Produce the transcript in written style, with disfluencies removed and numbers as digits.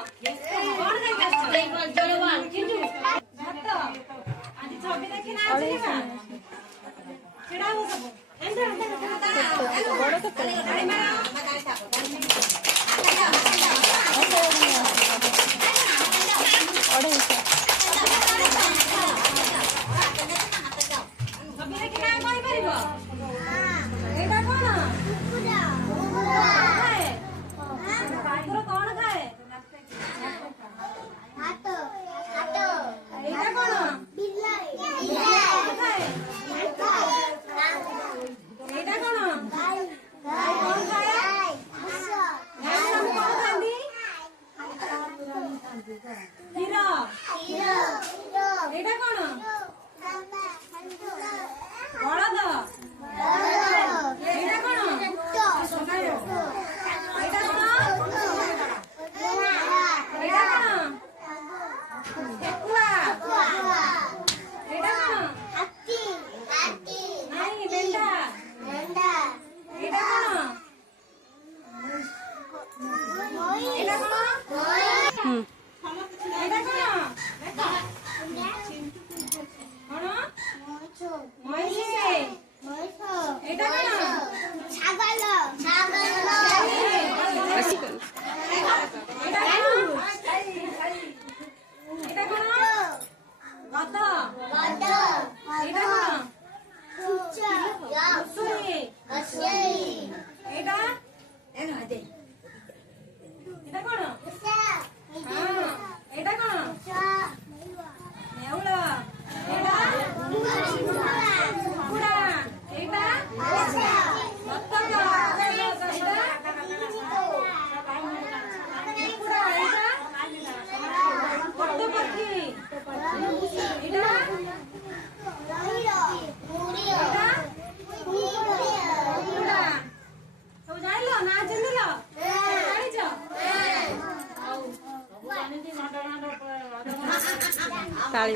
କଣ ଖାଇକି ଆସିଛ? ଭାତ। ଆଜି ଛବି ଦେଖି ନା ଆସିବା? ଛିଡ଼ା ହବ ସବୁ। ବଡ଼ କେତେ? ଛବି ଦେଖି ନା କହିପାରିବ? ଏଇଟା କଣ? ଖାଏ? କୁକୁର କଣ ଖାଏ? ଏଇଟା କଣ? ଖାଏ? ଏଇଟା କଣ? ଗାଈ କଣ ଖାଏ? ଗାଈ ଆମେ କଣ ଖାଆନ୍ତି? କ୍ଷୀର। ଏଇଟା କଣ? ବଳଦ। ଏଇଟା କଣ? ଏଇଟା କଣ? ଏଇଟା କଣ? ଠେକୁଆ। ଏଇଟା କଣ? ନାଇଁ ମେଣ୍ଢା। ଏଇଟା କଣ? ଏଇଟା କଣ? ଏଇଟା କଣ? କଣ? ମଇଁଷି। ଏଇଟା କଣ? ଏଇଟା କଣ? ଗଧ। ଏଇଟା କଣ? ଘୁଷୁରୀ। ଏଇଟା? ଏଇଟା କଣ? ହଁ। ଏଇଟା କଣ? ନେଉଳ। ଏଇଟା? କୁକୁଡ଼ା। ଏଇଟା? ବତକ। ଏଇଟା? କୁକୁଡ଼ା। ଏଇଟା? ପଟୁପକ୍ଷୀ। ଏଇଟା? ଏଇଟା? କୁକୁଡ଼ା। ସବୁ ଜାଣିଲ? ନା ଚିହ୍ନିଲ? ଜାଣିଛ? ହଉ। ତାଳି